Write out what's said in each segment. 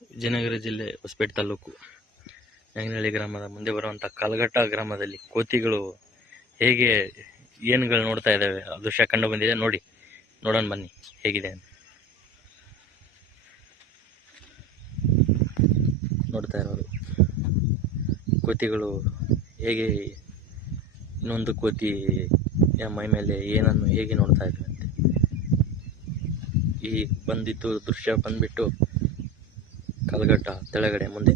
ವಿಜಯನಗರ ಜಿಲ್ಲೆ ಹೊಸಪೇಟೆ ತಾಲೂಕು ಯಂಗನಹಳ್ಳಿ ಗ್ರಾಮದ ಮುಂದೆ ಬರುವಂಥ ಕಲ್ಗಟ್ಟ ಗ್ರಾಮದಲ್ಲಿ ಕೋತಿಗಳು ಹೇಗೆ ಏನುಗಳು ನೋಡ್ತಾ ಇದ್ದಾವೆ ಆ ದೃಶ್ಯ ಕಂಡು ಬಂದಿದೆ. ನೋಡೋಣ ಬನ್ನಿ ಹೇಗಿದೆ ಅಂತ. ನೋಡ್ತಾ ಇರೋದು ಕೋತಿಗಳು ಹೇಗೆ ಇನ್ನೊಂದು ಕೋತಿ ಮೈ ಮೇಲೆ ಏನನ್ನು ಹೇಗೆ ನೋಡ್ತಾ ಇದ್ದಾವೆ ಅಂತ. ಈ ಬಂದಿದ್ದು ದೃಶ್ಯ ಬಂದ್ಬಿಟ್ಟು ಕಲ್ಗಟ್ಟ ತೆಳಗಡೆ ಮುಂದೆ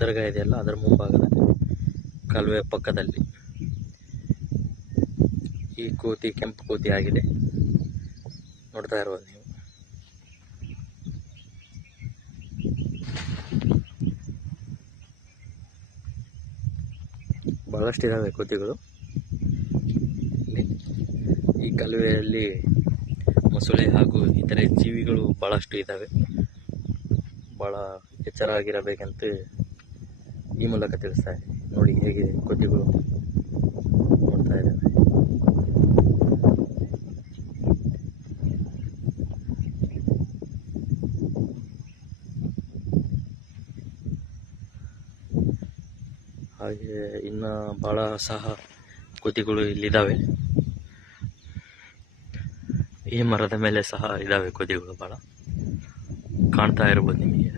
ದರ್ಗಾ ಇದೆಯಲ್ಲ ಅದರ ಮುಂಭಾಗದಲ್ಲಿ ಕಾಲುವೆ ಪಕ್ಕದಲ್ಲಿ ಈ ಕೋತಿ ಕೆಂಪು ಕೋತಿ ಆಗಿದೆ. ನೋಡ್ತಾ ಇರೋದು ನೀವು. ಬಹಳಷ್ಟು ಇದ್ದಾವೆ ಕೋತಿಗಳು. ಈ ಕಾಲುವೆಯಲ್ಲಿ ಮೊಸಳೆ ಹಾಗೂ ಇತರೆ ಜೀವಿಗಳು ಬಹಳಷ್ಟು ಇದ್ದಾವೆ. ಬಹಳ ಎಚ್ಚರ ಆಗಿರಬೇಕಂತ ಈ ಮೂಲಕ ತಿಳಿಸ್ತಾ ಇದೆ. ನೋಡಿ ಹೇಗೆ ಕೋತಿಗಳು ನೋಡ್ತಾ ಇದ್ದಾವೆ. ಹಾಗೆ ಇನ್ನು ಬಹಳ ಸಹ ಕೋತಿಗಳು ಇಲ್ಲಿದ್ದಾವೆ. ಈ ಮರದ ಮೇಲೆ ಸಹ ಇದ್ದಾವೆ ಕೋತಿಗಳು, ಬಹಳ ಕಾಣ್ತಾ ಇರ್ಬೋದು ನಿಮಗೆ.